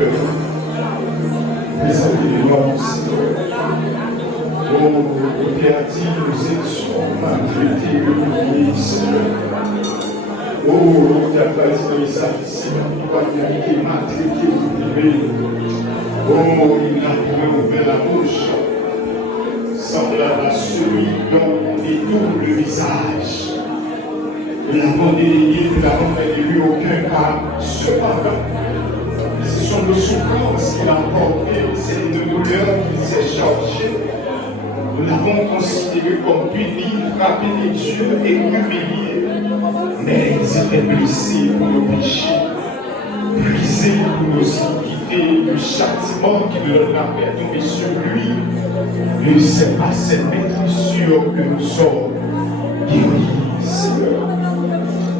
cœur. Présentez-nous, Seigneur. Oh, Père, nous étions maltraités, oubliés, Seigneur. Oh, ta place dans les Seigneur, toi qui as été maltraité, oublié. Oh, il a ouvert la bouche, semblable à celui dont on détourne le visage. Nous l'avons délégué, nous l'avons fait de lui aucun cas. Cependant, ce sont nos souffrances qu'il a emportées, c'est nos douleurs qu'il s'est chargées. Nous l'avons considéré comme puni, frappé des dieux et humilié. Mais il s'était blessé pour nos péchés, brisé pour nos iniquités. Le châtiment qui nous a fait tomber sur lui ne s'est pas cette sûr que nous sommes guéris, Seigneur.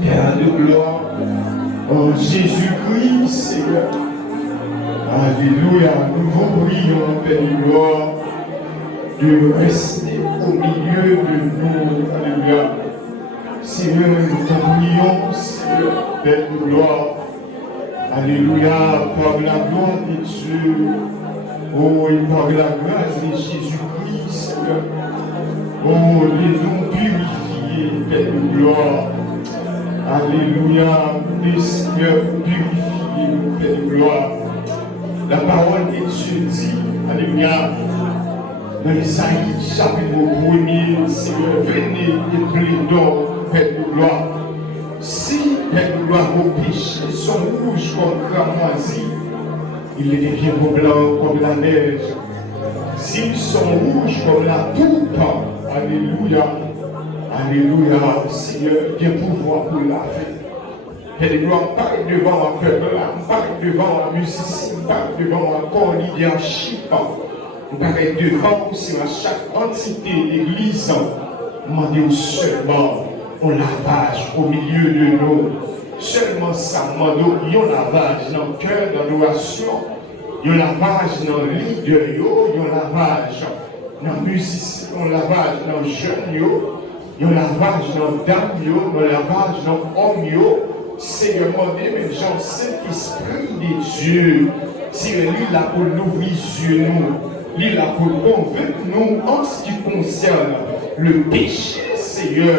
Père de gloire, en Jésus-Christ, Seigneur. Alléluia, nous vous prions, Père de gloire, de rester au milieu de nous. Alléluia. Seigneur, nous te prions, Seigneur, Père de gloire. Alléluia, par la gloire de Dieu. Oh, et par la grâce de Jésus-Christ, Seigneur. Oh, les noms purifiés, Père de gloire. Alléluia, les Seigneurs purifiés, Père de gloire. La parole de Dieu dit, Alléluia, dans Isaïe, chapitre 1er, Seigneur, venez et plaidons, Père de gloire. Si, Père de gloire, vos péchés sont rouges comme cramoisi, ils deviennent blancs comme la neige. S'ils sont rouges comme la pourpre, Alléluia, Alléluia, Seigneur, Dieu pouvoir pour la vie. Père de gloire, pas devant un peuple là, pas devant un musicien, pas devant un corps leadership. Nous paraît devant aussi à chaque entité d'église, demandez seulement un lavage au milieu de nous. Seulement ça, demandons un lavage dans le cœur, dans l'oration, un lavage dans le leader, un lavage dans le musicien, un lavage dans le jeune, un lavage dans le dame, un lavage dans l'homme. Seigneur, demandez, mais Jean, Saint-Esprit de Dieu, Seigneur, lui là pour nous viser nous. Il est là pour convaincre nous en ce qui concerne le péché, Seigneur.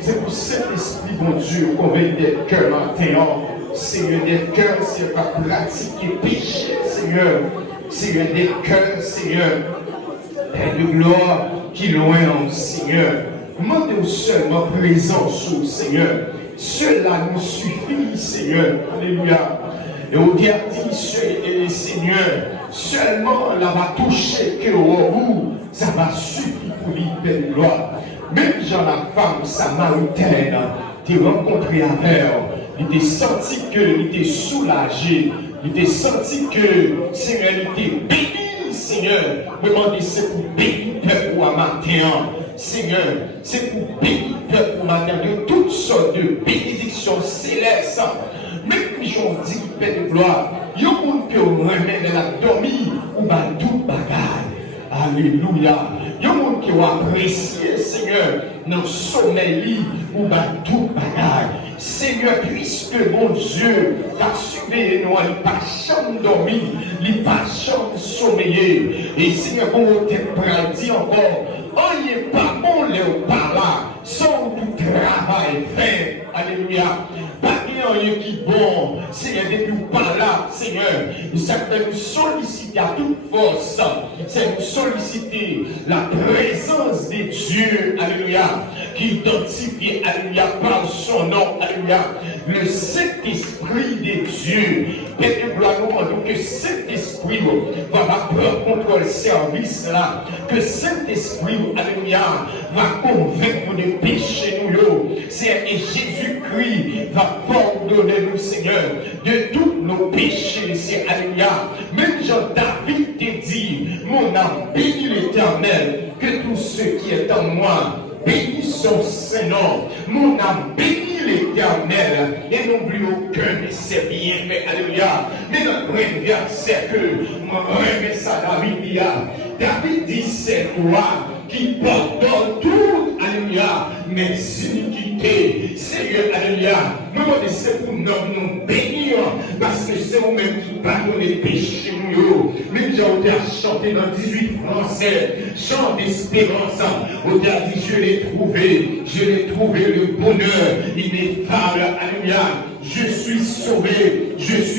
C'est pour cet esprit, mon Dieu, convaincre des cœurs maintenant. Seigneur, des cœurs, c'est pas pratiquer péché, Seigneur. Seigneur, des cœurs, Seigneur. Père de gloire, qui loin, Seigneur. Demandez seulement présence, Seigneur. Cela nous suffit, Seigneur. Alléluia. Et au dernier, Seigneur, seulement là va toucher que au bout, ça va suffire pour lui, Père de gloire. Même Jean la femme samaritaine, t'es rencontré avec elle, il t'a senti que il était soulagé, il t'a senti que Seigneur il était béni, Seigneur. Demandez c'est pour bénir peuple à matin. Seigneur, c'est pour bénir peuple matin de toutes sortes de bénédictions célestes. Même si j'en dis, Père de gloire, il y a un monde qui remet dans la dormir ou dans tout bagaille. Alléluia. Il y a un monde qui va apprécier, Seigneur, dans le sommeil ou dans tout bagaille. Seigneur, puisque mon Dieu t'a surveillé, nous, il pas chambre dormir, il pas chambre sommeiller. Et Seigneur, bon, on t'a dit encore, on n'est pas bon, le pas là, sans tout travail fait. Alléluia. Rien qui est bon, Seigneur, depuis nous par là, Seigneur, ça peut nous solliciter à toute force, c'est nous solliciter la présence de Dieu, alléluia, qui identifie, alléluia, par son nom, alléluia, le Saint-Esprit de Dieu. Père de gloire, nous demandons que Saint-Esprit va prendre contre le service là, que Saint-Esprit, alléluia, va convaincre de péché nous, c'est et Jésus-Christ va pardonner-nous, Seigneur, de tous nos péchés, c'est alléluia. Même Jean-David te dit, mon âme bénit l'Éternel, que tout ce qui est en moi bénit son Saint-Nom. Mon âme bénit l'Éternel et n'oublie aucun de ses bienfaits, alléluia. Mais notre premier verset que moi remets ça David dit c'est toi qui pardonne tout, alléluia, mes iniquités. Seigneur, alléluia. Nous demandons c'est pour nous bénir, parce que c'est vous-même qui pardonnez les péchés. Même j'ai été à chanter dans 18 français, chant d'espérance. On a dit, je l'ai trouvé le bonheur ineffable, alléluia. Je suis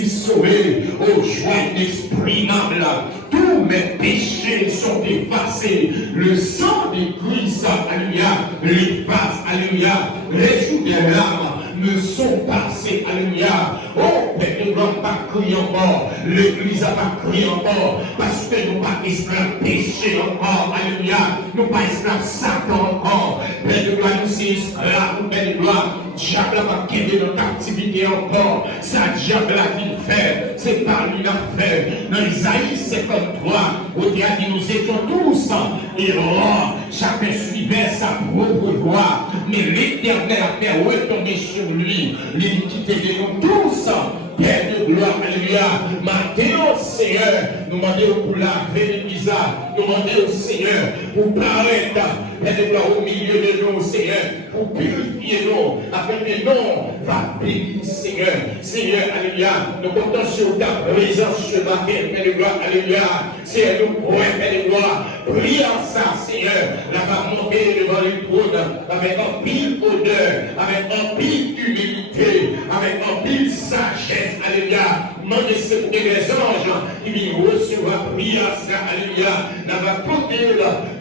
sauvé, oh joie inexprimable. Tous mes péchés sont effacés. Le sang de Christ, alléluia, l'efface, alléluia. Les jours des larmes me sont passés, alléluia. Oh, Père de gloire, pas crier encore. L'église n'a pas crié encore. Parce que nous pas esclaves péché encore, alléluia. Nous pas esclaves Satan encore. Père de gloire, nous sommes esclaves, Père de gloire. Diable n'a pas quitté notre activité encore. Ça, diable a dit fait. C'est par lui l'a fait. Dans Isaïe 53, où il a dit nous étions tous errants. Chacun suivait sa propre voie. Mais l'Éternel a fait retomber sur lui l'iniquité de nous tous. Père de gloire, alléluia. Matin au Seigneur, nous demandons pour laver les visages. Nous demandons au Seigneur pour paraître, Père de gloire, au milieu de nous, Seigneur, pour purifier nous, afin que nous va bénir, Seigneur. Seigneur, alléluia. Nous comptons sur ta présence ce matin, Père de gloire, alléluia. Seigneur, nous pourrons, Père de gloire, prier en ça, Seigneur. La va monter devant les trônes avec un pile odeur, avec un pile humilité, avec un pile sagesse. Alléluia. Demandez ce que les anges qui viennent recevoir prière, alléluia. N'a pas côté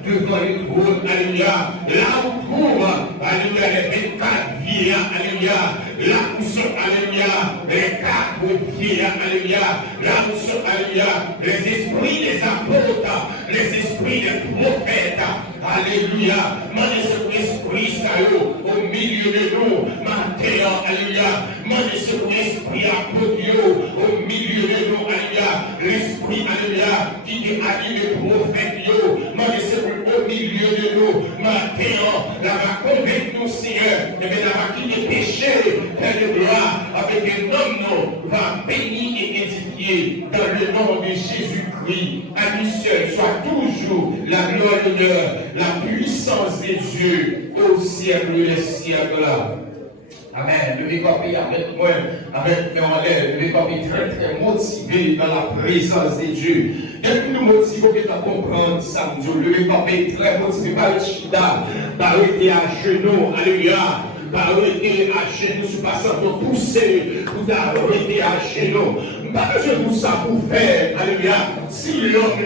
devant les trônes, alléluia. Là où trouve, alléluia, les 24 vieillards, alléluia. Là où sont, alléluia, les 4 vieillards, alléluia. Là où sont, alléluia, les esprits des apôtres, les esprits des prophètes, alléluia. Demandez ce esprit, au milieu de nous, matin, alléluia. Demandez ce esprit à Dieu au milieu de nous, alléluia. L'esprit, alléluia, qui a dit le prophète, demandez ce au milieu de nous, matin, la va convaincre nous, Seigneur, et bien la va quitter péché, Père de gloire, avec un homme, va bénir et édifier dans le nom de Jésus-Christ. À lui seul soit toujours la gloire, l'honneur, la puissance des dieux au siècle des siècles. Amen. Levez papier avec moi, avec mes en l'air. Levez papier très très motivé dans la présence de Dieu. Et puis nous motivons à comprendre ça. Levez papier très motivé par le chida, par arrêter à genoux. Alléluia. Par arrêter à genoux, sous passant pour pousser, pour arrêter à genoux. Pas besoin de ça pour faire. Alléluia. Si l'homme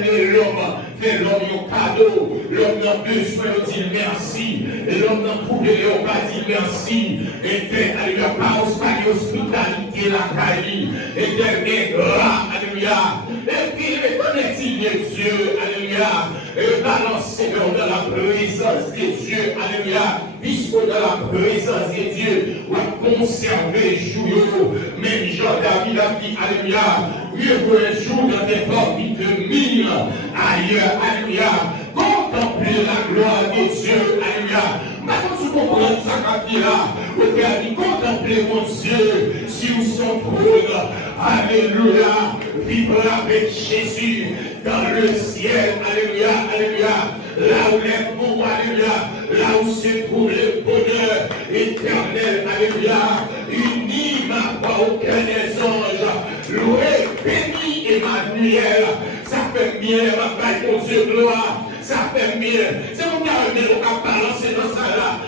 fait l'homme un cadeau, l'homme n'a besoin de dire merci. Et l'homme n'a trouvé l'homme pas dire merci. Et alléluia, par hospitalité la caille. Et dernier gras, alléluia. Et puis, reconnaît-il Dieu, alléluia. Et balancez dans la présence de Dieu, alléluia. Puisque dans la présence de Dieu, on va conserver jour. Même Jean-David a dit, alléluia. Mieux que un jour dans des portes de 1000 ailleurs, alléluia. Contempler la gloire de Dieu, alléluia. Maintenant, tu comprends ça quand il est là. Le Père dit, contemplez mon Dieu sur son trône. Alléluia. Vivre avec Jésus dans le ciel. Alléluia, alléluia. Là où les mots, alléluia. Là où se trouve le bonheur éternel, alléluia. Uni ma voix au cœur des anges. Loué, béni Emmanuel. Ça fait bien, ma paix, mon Dieu, gloire. Ça fait bien. C'est mon gars, on va balancer dans ça là.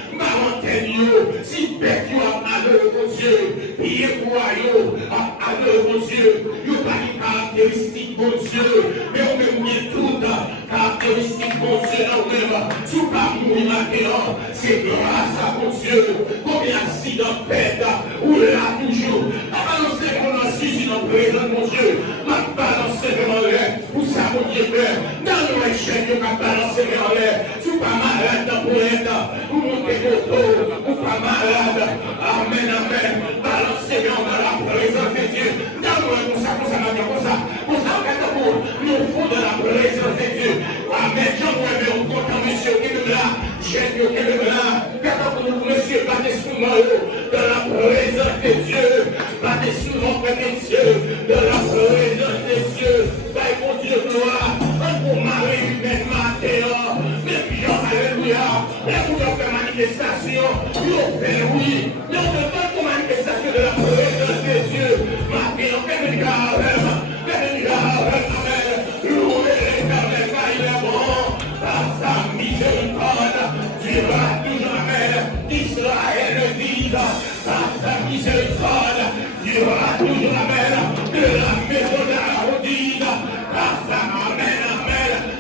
Si bête you a malheur, mon Dieu, priez pour vous, a malheur, mon Dieu, you pas une caractéristique, mon Dieu, mais on peut mourir toutes caractéristiques, mon Dieu, nous-mêmes, sous pas mourir maintenant, c'est grâce à mon Dieu, combien d'accidents bêtes, ou là toujours, à balancer mon assise dans le présent, mon Dieu, m'a balancé devant l'air, pour ça, mon Dieu, dans nos échecs, m'a balancé devant l'air, sous pas malade pour l'État, pour monter d'auto, ou pas malade. Amen, amen. Balancez dans la présence de Dieu. Nous font de la présence de Dieu. Amen. J'envoie mon compte à monsieur qui est là. J'ai Dieu qui est là. Monsieur, battez sous moi dans la présence de Dieu. Battez sous mon frère de Dieu. Dans la présence de Dieu. Bye, mon Dieu, gloire. Pour Marie, même Matthieu. Même Jean, alléluia. Et vous faire manifestation, oui, nous devons une manifestation de la présence de Dieu. Maintenant, fais-nous grave, amen. Louez l'éternel, car il est bon, par sa miséricorde, durera toujours, amen. Israël le dit, par sa miséricorde, durera toujours, amen. De la maison de la rodine, par sa, amen,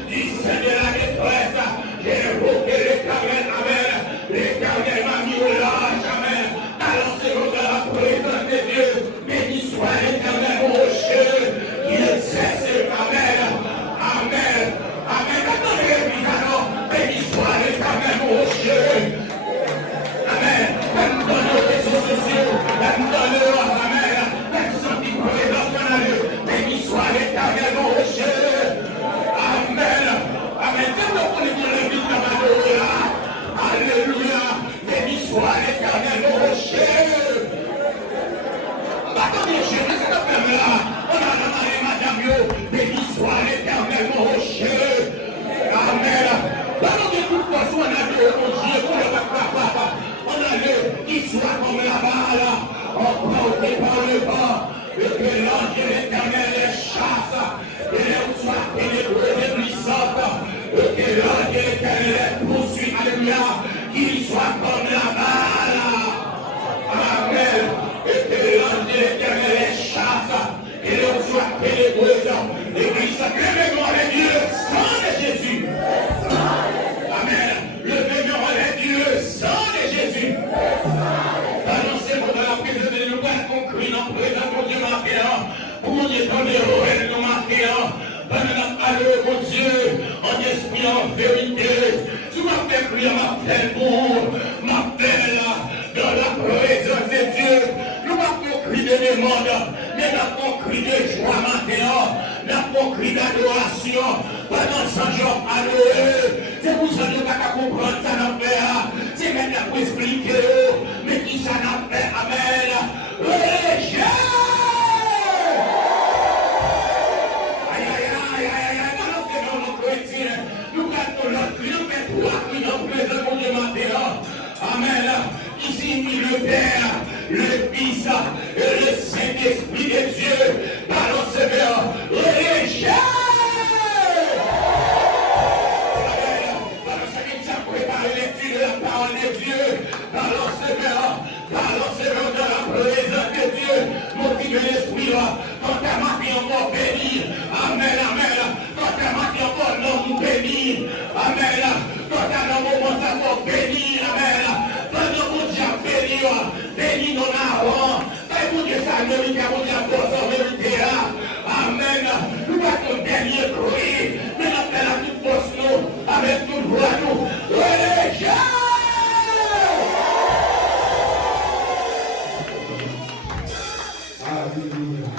du sein de la détresse, j'ai évoqué l'éternel, amen. L'éternel m'a mis au large, amen. Balancez-vous dans la présence de Dieu. Béni soit l'éternel, mon rocher. Il cesse, amen. Amen. Amen. Attendez l'église alors. Béni soit l'éternel, mon rocher. Amen. Même dans nos réseaux sociaux, même dans le amen. Même sans qui présence dans la rue. Béni soit l'éternel, mon rocher. Amen. Amen. Quand on connaît dans l'église de Madoula. Alléluia. Béni soit l'éternel, mon rocher. Attendez, je ne sais pas faire là. On a demandé, madame, béni soit l'éternel, mon rocher. Amen. Attendez, toute façon, on a dit, mon Dieu, pour le papa. On a dit, qu'il soit comme la balle, emporté par le vent, et que l'ange de l'éternel les chasse, et les soit ténébreux et puissantes, et que l'ange de l'éternel les poursuit, alléluia, qu'il soit comme la balle. Amen. Et que l'ange de l'éternel les chasse, et les soit ténébreux, et puissantes, que le nom de Dieu, sang de Jésus. Amen. Le nom de Dieu, sang de Jésus. Annoncez-moi dans la présence de nous, qu'on crie dans la présence de Dieu marqué, pour mon Dieu, ton héros, elle nous marqué, allô, mon Dieu, en esprit, en vérité. Tu m'appelles prier, m'appelle bon, m'appelle dans la présence de Dieu. Nous n'avons cri de demande, mais nous avons cri de joie maintenant, nous avons cri d'adoration pendant 100 jours, allô. C'est pour ça que nous ne pouvons pas comprendre ça n'a fait, c'est maintenant pour expliquer, mais qui ça n'a fait, amen. Réjouis! Nous gardons notre client, mais trois clients présents pour demander. Amen. Ici, le Père, le Fils et le Saint-Esprit de Dieu. Balancez vers réjouis! Amen. Balancez qui ça prépare l'étude de la parole de Dieu. Balancez vers dans la présence de Dieu. Motivez l'esprit. Quand ta main est encore bénie. Amen, amen. Quand ta main est encore l'homme béni. Amen. Quand ta main est encore béni. Amen. Quand mon Dieu béni. Béni nos narons. Quand mon Dieu ça mérite, mon Dieu pour sa vérité. Amen. Nous avons un dernier cri. Mais nous appelons à toute force nous. Avec toute voix nous. Alléluia.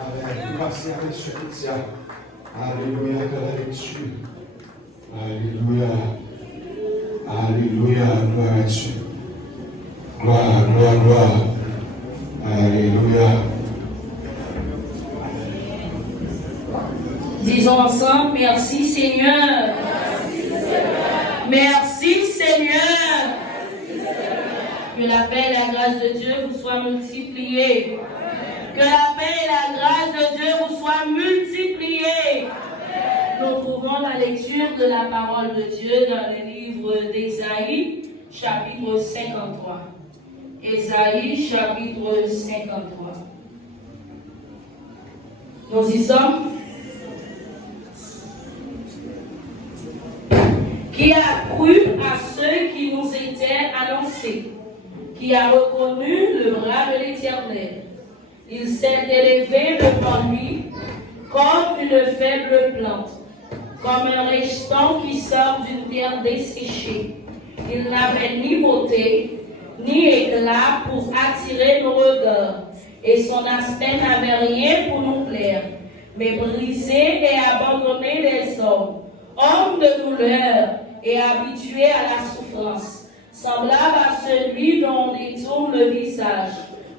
Amen. Merci avec ce petit. Alléluia de la lecture. Alléluia. Alléluia. Gloire à Dieu. Gloire, gloire, gloire. Alléluia. Disons ensemble, merci Seigneur. Merci Seigneur. Que la paix et la grâce de Dieu vous soient multipliées. Que la paix et la grâce de Dieu vous soient multipliées. Nous trouvons la lecture de la parole de Dieu dans le livre d'Ésaïe, chapitre 53. Ésaïe, chapitre 53. Nous y sommes. Qui a cru à ceux qui nous étaient annoncés, qui a reconnu le bras de l'Éternel. Il s'est élevé devant lui comme une faible plante, comme un rejeton qui sort d'une terre desséchée. Il n'avait ni beauté, ni éclat pour attirer nos regards, et son aspect n'avait rien pour nous plaire, mais brisé et abandonné des hommes, homme de douleur et habitué à la souffrance, semblable à celui dont on détourne le visage.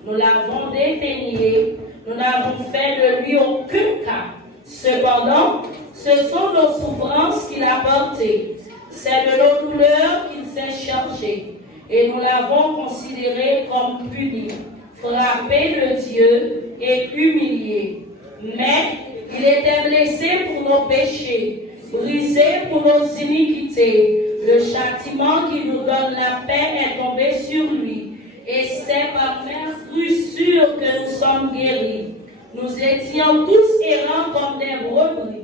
Nous l'avons déteigné, nous n'avons fait de lui aucun cas. Cependant, ce sont nos souffrances qu'il a portées, c'est de nos douleurs qu'il s'est péché, et nous l'avons considéré comme puni, frappé de Dieu et humilié. Mais il était blessé pour nos péchés, brisé pour nos iniquités. Le châtiment qui nous donne la paix est tombé sur lui, et c'est par meurtrissure que nous sommes guéris. Nous étions tous errants comme des brebis.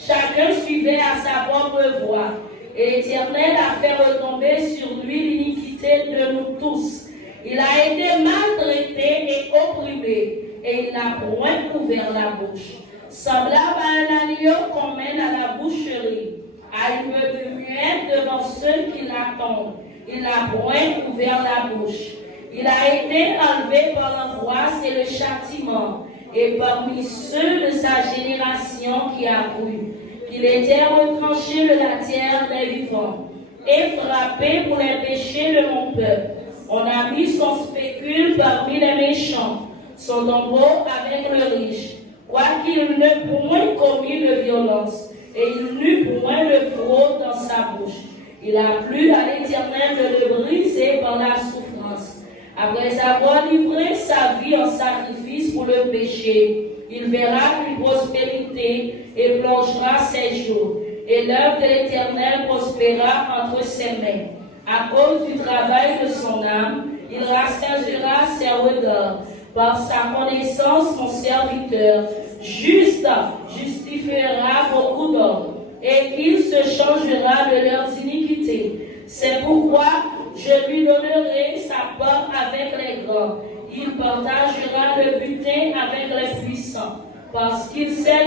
Chacun suivait à sa propre voie, et l'Éternel a fait retomber sur lui l'iniquité de nous tous. Il a été maltraité et opprimé, et il n'a point ouvert la bouche. Semblable à un agneau qu'on mène à la boucherie, à une brebis muette devant ceux qui l'attendent. Il n'a point ouvert la bouche. Il a été enlevé par l'angoisse et le châtiment, et parmi ceux de sa génération qui a cru qu'il était retranché de la terre des vivants, et frappé pour les péchés de mon peuple. On a mis son spécule parmi les méchants, son tombeau avec le riche, quoiqu'il n'eût point commis de violence, et il n'eut point de fraude dans sa bouche. Il a plu à l'Éternel de le briser par la souffrance. Après avoir livré sa vie en sacrifice pour le péché, il verra une prospérité et plongera ses jours. Et l'œuvre de l'Éternel prospérera entre ses mains. À cause du travail de son âme, il rassasiera ses regards. Par sa connaissance, mon serviteur, juste, justifiera beaucoup d'hommes, et il se changera de leurs iniquités. C'est pourquoi je lui donnerai sa part avec les grands. Il partagera le butin avec les puissants, parce qu'il s'est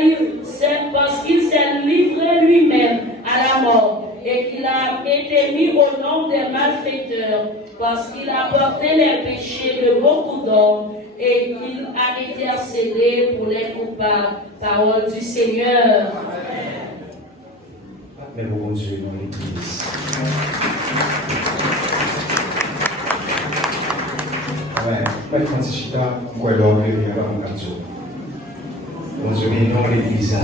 livré lui-même à la mort, et qu'il a été mis au nombre des malfaiteurs, parce qu'il a porté les péchés de beaucoup d'hommes, et qu'il a intercédé pour les coupables. Parole du Seigneur. Mais bon Dieu dans l'église. Ouais, quand tu chita, moi l'homme est là en canto. Bon Dieu dans l'église.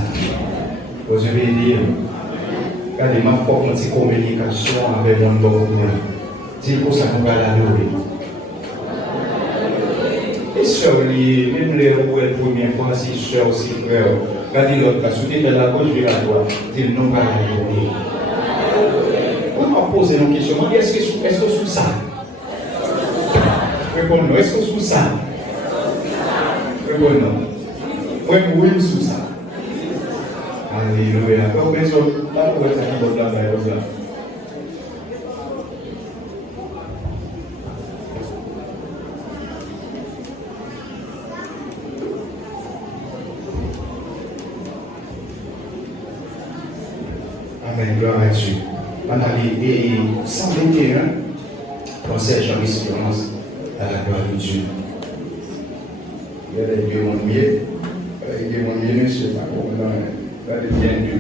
Bon Dieu dire, regardez ma forme de communication avec mon bon. Dis pour ça qu'on va l'adorer. Et sœur, même les roues, première fois, si sœur, si frère, regardez l'autre, parce que de la gauche de la droite, dis non pas l'adorer. On va poser une question, est-ce que sous ça? Répondons, est-ce que sous ça? Répondons. Oui, sous ça. Alléluia. Donc, les autres, là, vous êtes à la bonne là. Amen, gloire à Dieu. Nathalie, et 121, conseil en espérance à la gloire de Dieu. Il y a des dieux mon mieux, je ne sais pas comment, il y a des bien Dieu.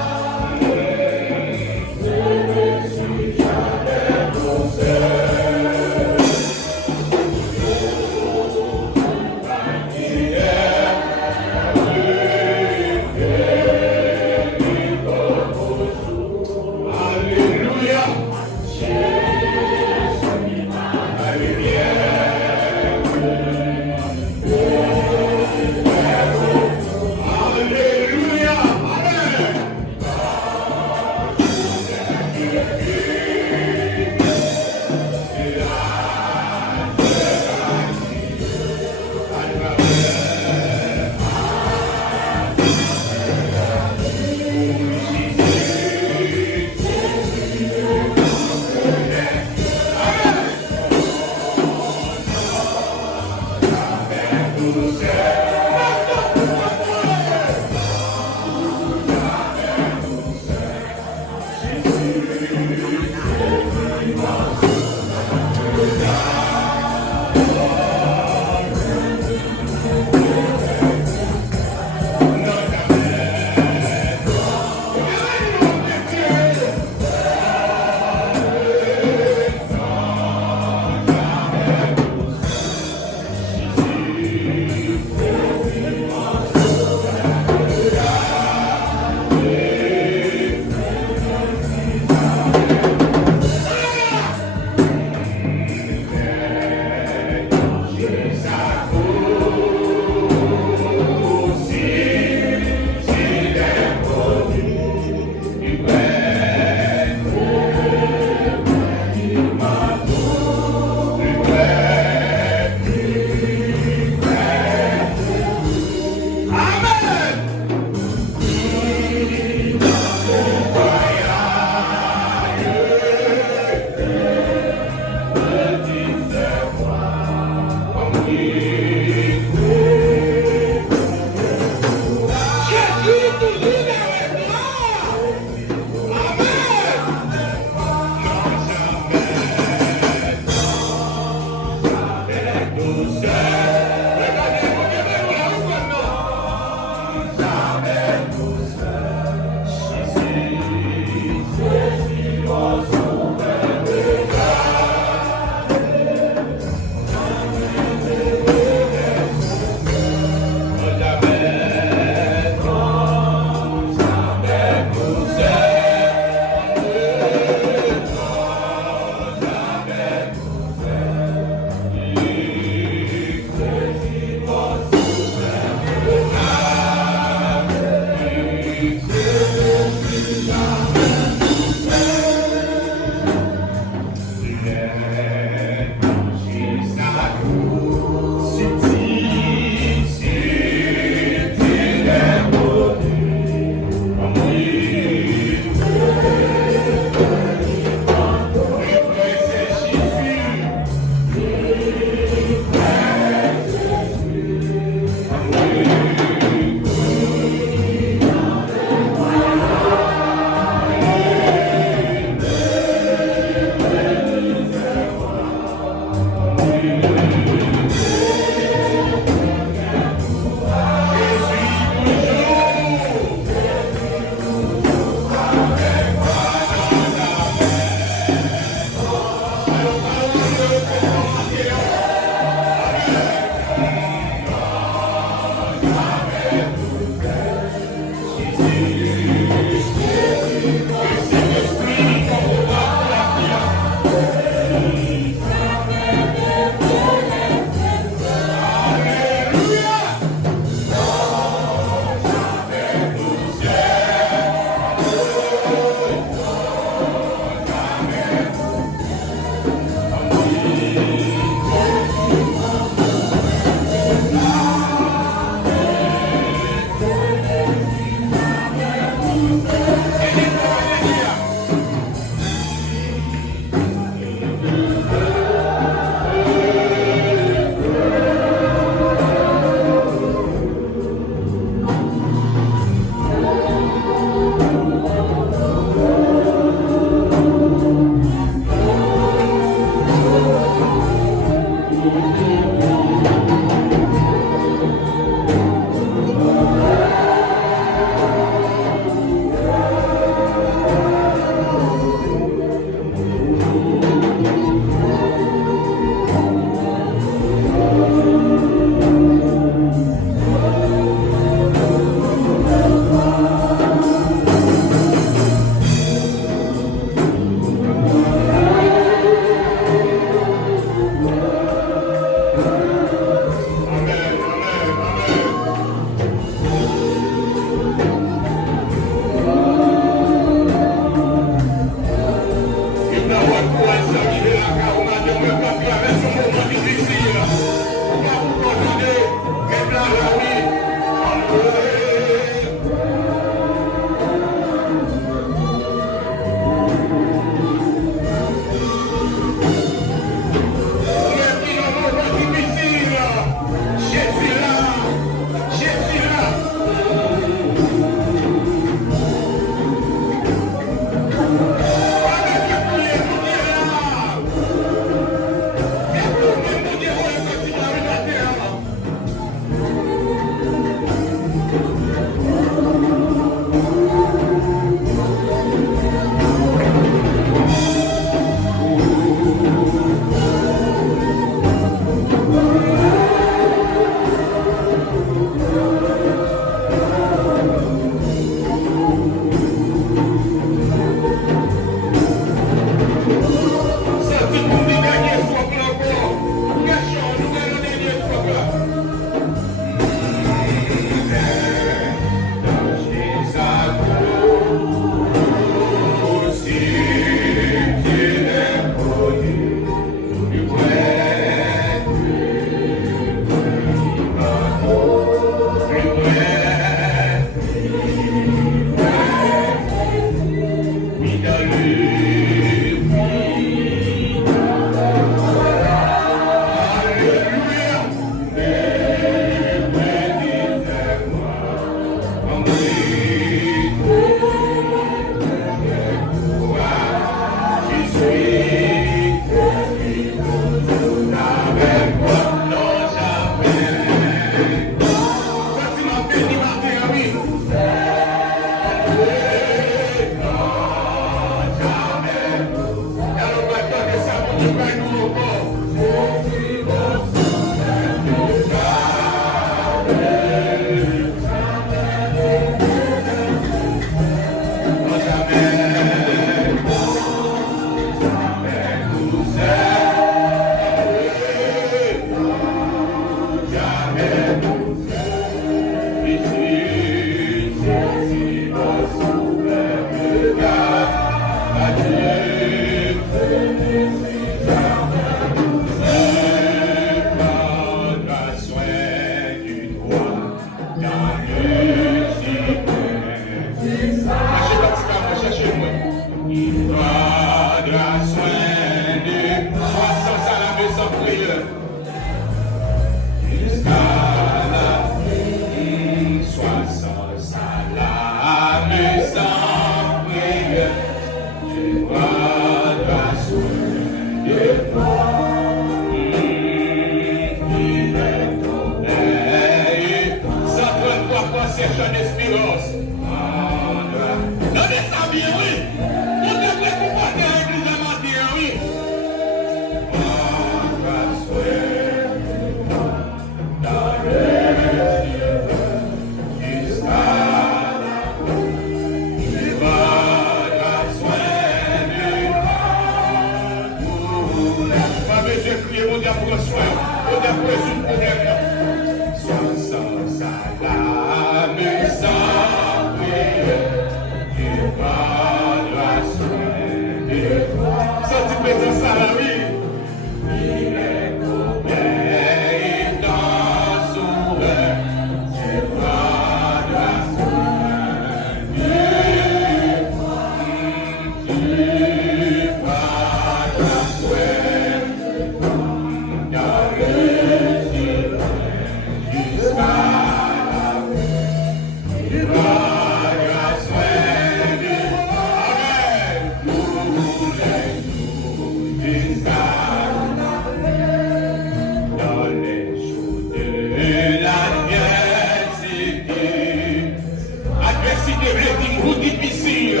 coups difficiles.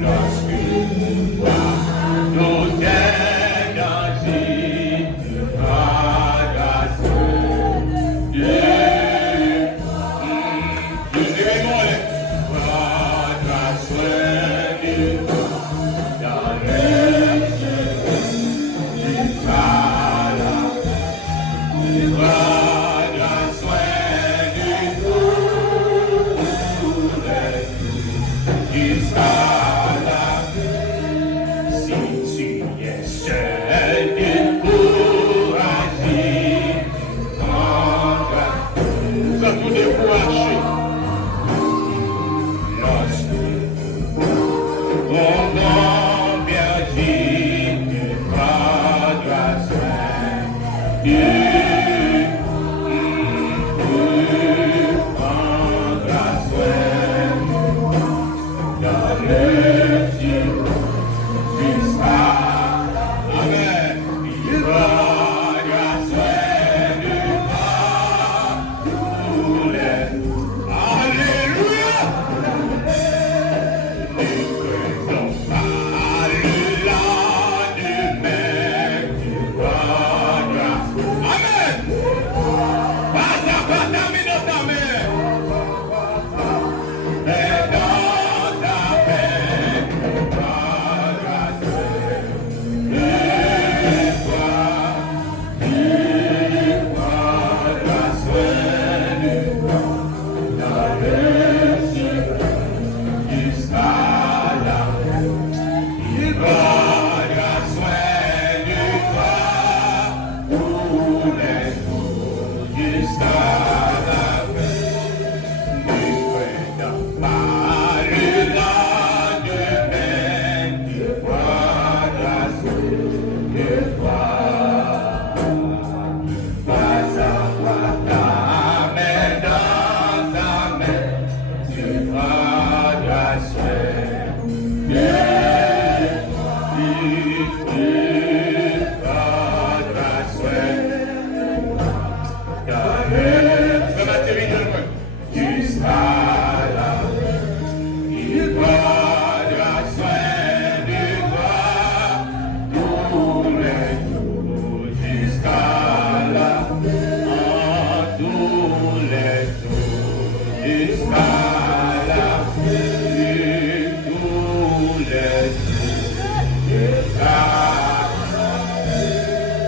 Lorsque nos têtes d'agir,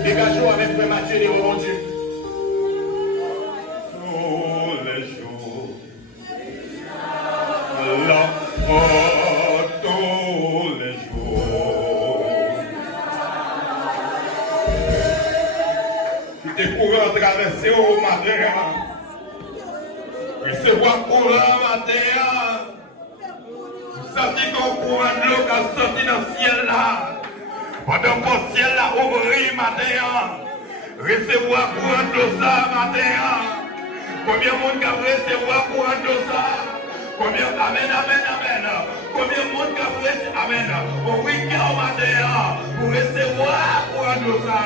Dégageons avec Frère Mathieu et mon Dieu. Tous les jours. Tous les jours. Tu t'es couru à traverser au matin. Recevoir courant matin. Sortir ton courant de l'eau qui a sorti dans le ciel là. Pendant que le ciel là ouvert matin. Recevoir courant de l'eau ça matin. Combien de monde qui a recevoir courant de l'eau ça? Combien? Amen, amen, amen. Combien de monde qui a recevoir? Amen. Au week-end matin. Pour recevoir courant de l'eau ça.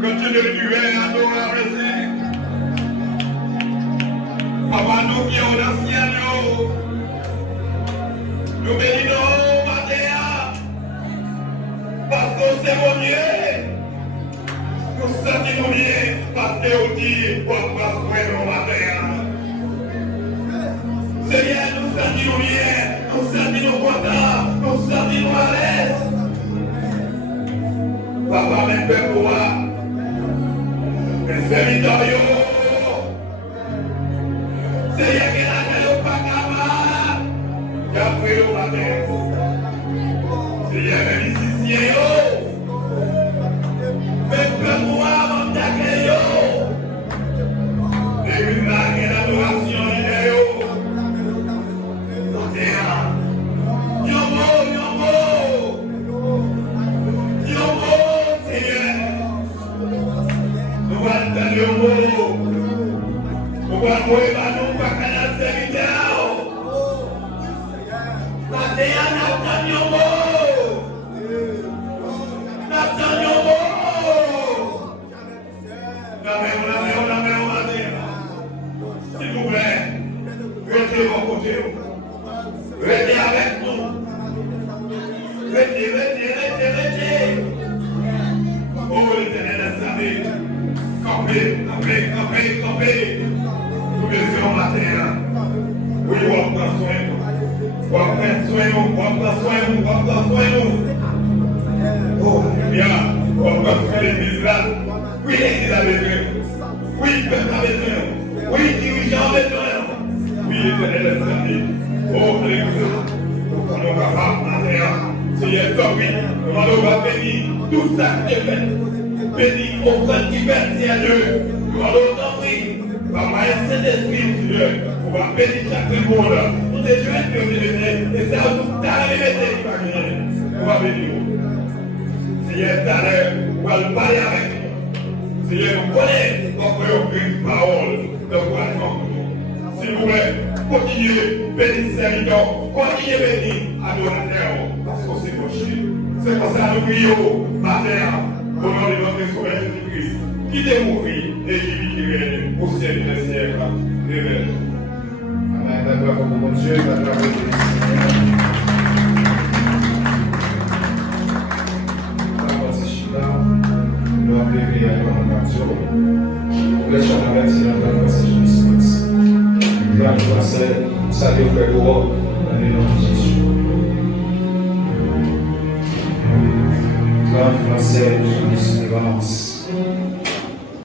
Continue de vivre à nous abaisser. Papa nous qui est dans le ciel, nous bénissons matin. Parce que c'est mon Dieu. Nous sentons bien parce que nous disons pour prospérer nos matin. Seigneur, nous sentons bien, nous sentons contents, nous sentons à l'aise. Papa, même pour moi. Serviteur, Seigneur, qui n'a pas capable, qui a pris le matin. Seigneur, même ici, même pour moi, mon d'accueil, et une marque d'adoration, Campez. Nous besoin matin. Oui, on prend soin. Oh, bien, on va faire l'église là. Oui, l'église a besoin. Oui, le peuple a besoin. Oui, les dirigeants ont besoin. Oui, l'éternel est servi. Oh, l'église, nous prenons capable matin. Seigneur, oui, nous va bénir tout ça qui est fait. Bénis mon frère qui fait, à Dieu. Nous allons t'en prier. Par ma Saint-Esprit, Dieu, on va bénir chaque monde. Nous te jouons que vous devez, et ça, vous t'arrivez, on va bénir. Seigneur, tout à l'heure, on va le parler avec nous. Seigneur, nous connaissons encore une parole de quoi nous. S'il vous plaît, continuez, bénissez serviteur, continuez bénir adorateur, parce que c'est proché. C'est pour ça que nous prions, matin, au nom de notre Sauveur Jésus-Christ, qui est mort et qui règne au ciel des siècles. Amen. Amen. La gloire au bon Dieu, la gloire au Seigneur. Nous avons prié à nous les gens avec si l'entendent dans cette justice. Gloire français, salut au Père Roi, dans le nom de Jésus. Gloire français, justice, délivrance.